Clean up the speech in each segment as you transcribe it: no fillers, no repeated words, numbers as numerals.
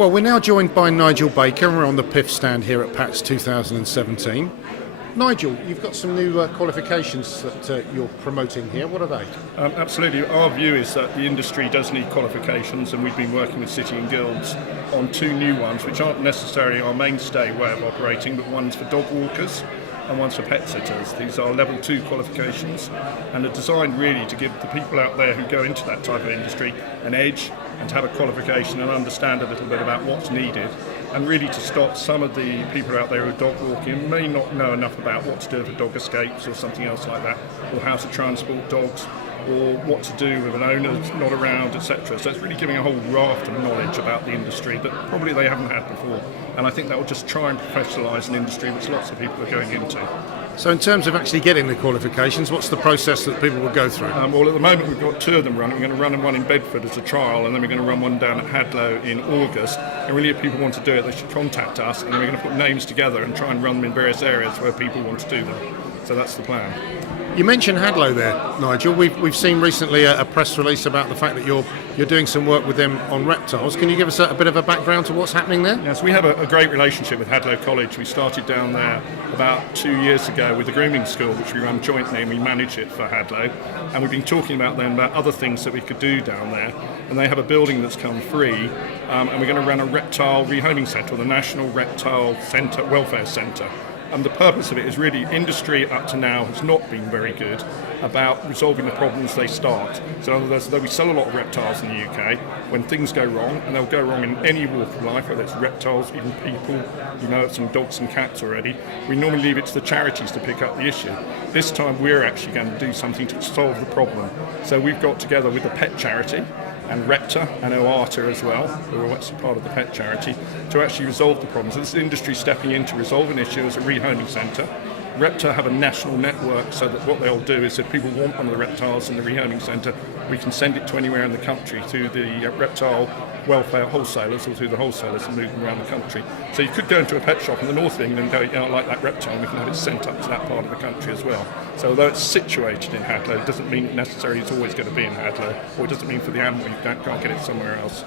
Well, we're now joined by Nigel Baker, and we're on the PIF stand here at PATS 2017. Nigel, you've got some new qualifications that you're promoting here. What are they? Absolutely. Our view is that the industry does need qualifications, and we've been working with City and Guilds on two new ones, which aren't necessarily our mainstay way of operating, but one's for dog walkers and one's for pet sitters. These are level 2 qualifications and are designed really to give the people out there who go into that type of industry an edge and to have a qualification and understand a little bit about what's needed, and really to stop some of the people out there who are dog walking and may not know enough about what to do if a dog escapes or something else like that, or how to transport dogs, or what to do with an owner that's not around, etc. So it's really giving a whole raft of knowledge about the industry that probably they haven't had before. And I think that will just try and professionalise an industry which lots of people are going into. So in terms of actually getting the qualifications, what's the process that people will go through? Well, at the moment we've got two of them running. We're going to run one in Bedford as a trial, and then we're going to run one down at Hadlow in August. And really, if people want to do it, they should contact us, and then we're going to put names together and try and run them in various areas where people want to do them. So that's the plan. You mentioned Hadlow there, Nigel. We've seen recently a press release about the fact that you're doing some work with them on reptiles. Can you give us a bit of a background to what's happening there? Yes, we have a great relationship with Hadlow College. We started down there about 2 years ago with the grooming school, which we run jointly, and we manage it for Hadlow. And we've been talking about then about other things that we could do down there. And they have a building that's come free, and we're going to run a reptile rehoming centre, the National Reptile Centre Welfare Centre. And the purpose of it is really, industry up to now has not been very good about resolving the problems they start. So in other words, though we sell a lot of reptiles in the UK, when things go wrong, and they'll go wrong in any walk of life, whether it's reptiles, even people, some dogs and cats already, we normally leave it to the charities to pick up the issue. This time we're actually going to do something to solve the problem. So we've got together with the pet charity, and Repta and OARTA as well, who are actually part of the pet charity, to actually resolve the problems. So this is industry stepping in to resolve an issue as a rehoming centre. Repta have a national network, so that what they'll do is if people want one of the reptiles in the rehoming centre, we can send it to anywhere in the country through the reptile welfare wholesalers or through the wholesalers and move them around the country. So you could go into a pet shop in the north of England and go, I like that reptile, and we can have it sent up to that part of the country as well. So although it's situated in Hadlow, it doesn't mean necessarily it's always going to be in Hadlow, or it doesn't mean for the animal you can't get it somewhere else.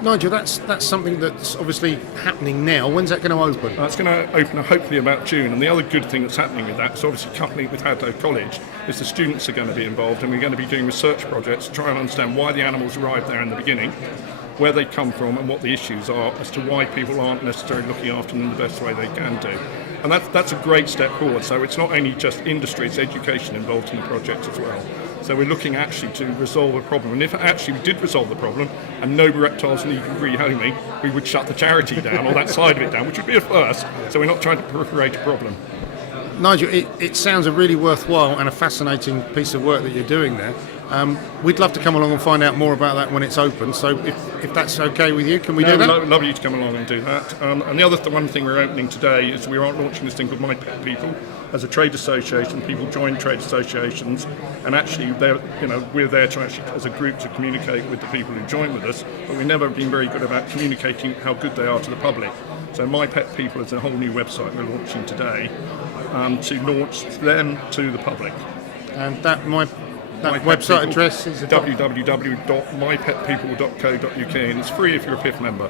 Nigel, that's something that's obviously happening now. When's that going to open? It's going to open hopefully about June, and the other good thing that's happening with that is obviously accompanied with Hadlow College is the students are going to be involved, and we're going to be doing research projects to try and understand why the animals arrived there in the beginning, where they come from, and what the issues are as to why people aren't necessarily looking after them in the best way they can do. And that's a great step forward. So it's not only just industry, it's education involved in the project as well. So we're looking actually to resolve a problem. And if actually we did resolve the problem and no reptiles needed rehoming, we would shut the charity down, or that side of it down, which would be a first. So we're not trying to proliferate a problem. Nigel, it sounds a really worthwhile and a fascinating piece of work that you're doing there. We'd love to come along and find out more about that when it's open. So if that's okay with you, can we do that? We'd love you to come along and do that. And the other one thing we're opening today is we are launching this thing called My Pet People as a trade association. People join trade associations, and actually we're there to actually, as a group, to communicate with the people who join with us. But we've never been very good about communicating how good they are to the public. So My Pet People is a whole new website we're launching today to launch them to the public. And that website address is www.mypetpeople.co.uk, and it's free if you're a PIF member.